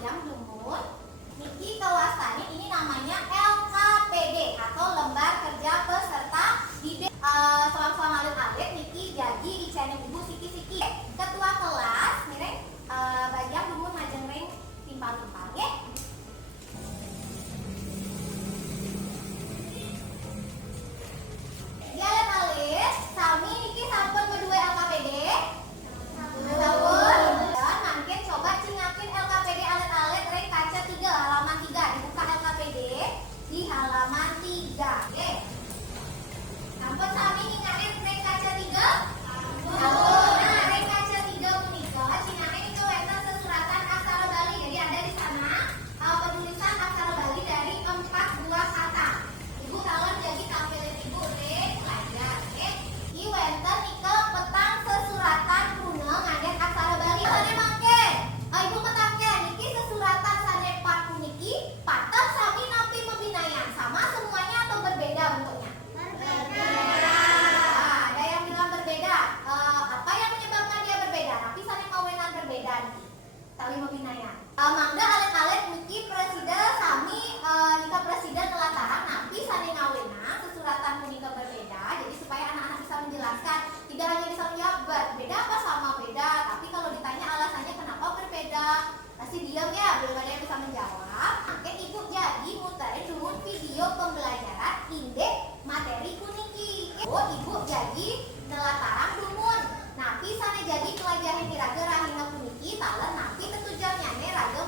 Bagian dumun niki kawasani ini namanya LKPD atau lembar kerja peserta didik. Selang-selang alit-alit niki jadi icaning ibu siki-siki ketua kelas mireng bagian dumun majeng ring timpal-timpal ya. Alit-alit sami niki sampun berdua LKPD. Sampun. Dan mungkin coba cingakin LKPD alit-alit ring kaca 3 halaman 3 dibuka LKPD di halaman 3. Oke. Sampun sami ningakin ring kaca 3? Sampun. Nah, ring kaca 3 punika cingakin itu wenten sesuratan aksara Bali. Jadi ada di sana penulisan aksara Bali dari 4 buah kata. Ibu kalau jadi tampilin ibu ring pelajar. Oke. Di wenten nike petang sesuratan kuno ngaden aksara Bali. Sane mangke. Ibu petangke niki sesuratan sane pat puniki patem sami napi pembinaan. Sama semuanya atau berbeda bentuknya? Berbeda. Ada yang bilang berbeda. Apa yang menyebabkan dia berbeda? Tapi sane mawenan berbeda niki. Tali pembinaan. Mangga alit-alit niki presiden sami nika presiden nelatarang napi sane ngawena sesuratan punika berbeda. Jadi supaya anak-anak bisa menjelaskan, tidak hanya bisa menjawab berbeda apa sama beda, tapi kalau ditanya alasannya kenapa berbeda, pasti diam ya, belum ada yang bisa menjawab. Oke, ibu jadi muterin dulu video pembelajaran indek materi kuniki. Ibu jadi nelatarang dumun. Napi sana jadi pelajaran kira-kira rahina kuniki talen napi tetujamnya raga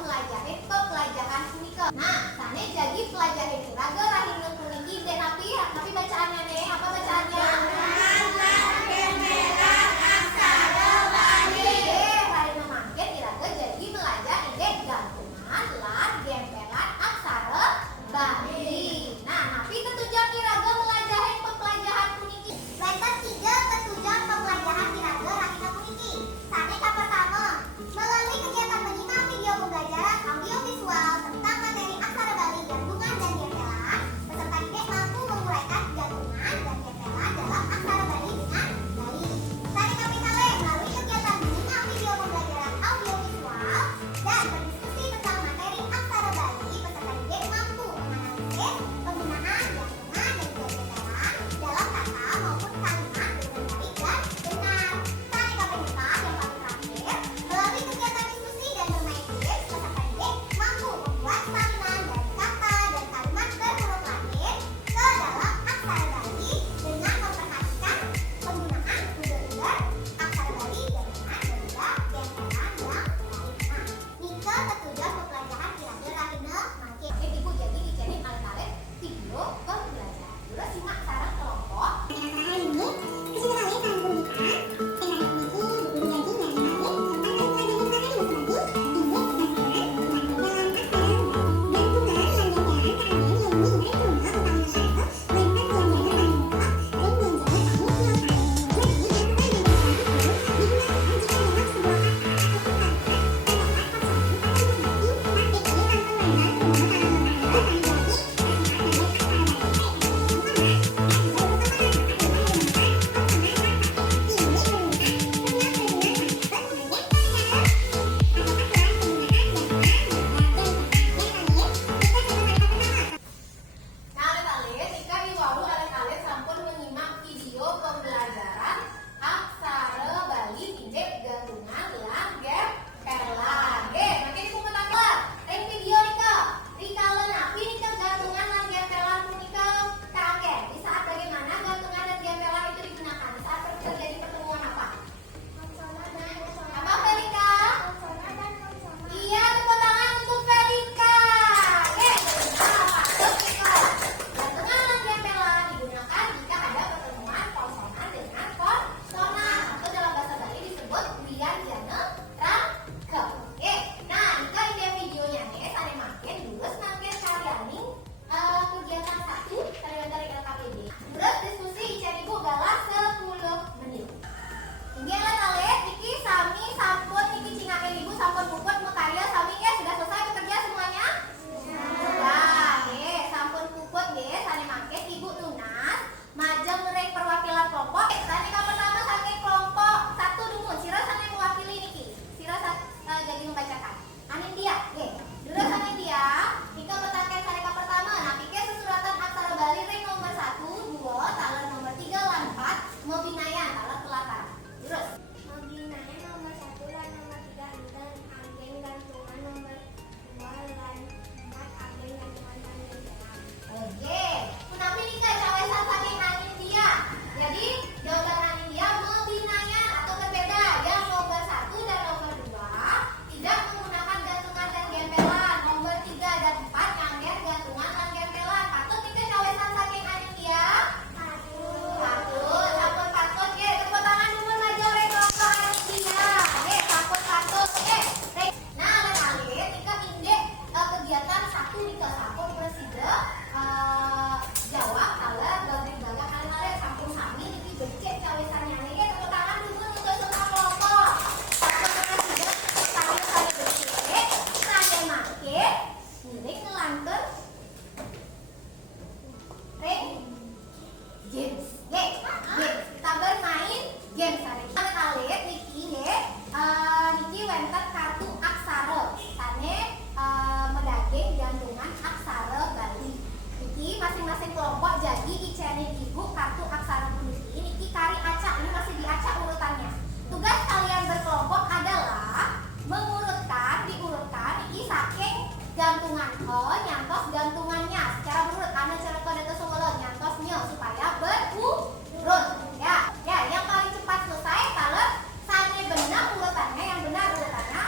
gantungan ho nyantos gantungannya secara berurut. Anda cara kode tersebut nyantosnya supaya berurut. Ya, yang paling cepat selesai kalau sane benar urutannya, yang benar urutannya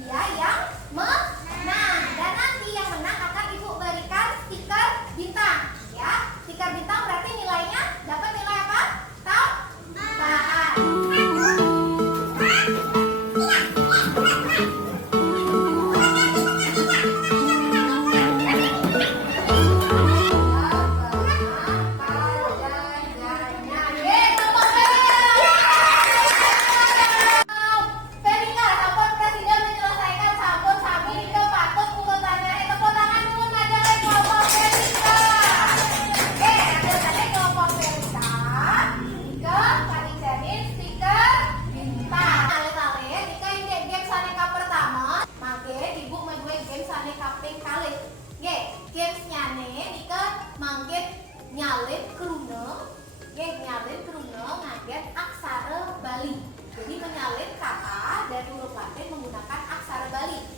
dia yang menang. Dan nanti yang menang akan ibu berikan stiker bintang. Ya, stiker bintang berarti nilainya dapat nilai apa? Tambahan. Nyalin aksara Bali. Jadi menyalin kata dari huruf Latin menggunakan aksara Bali.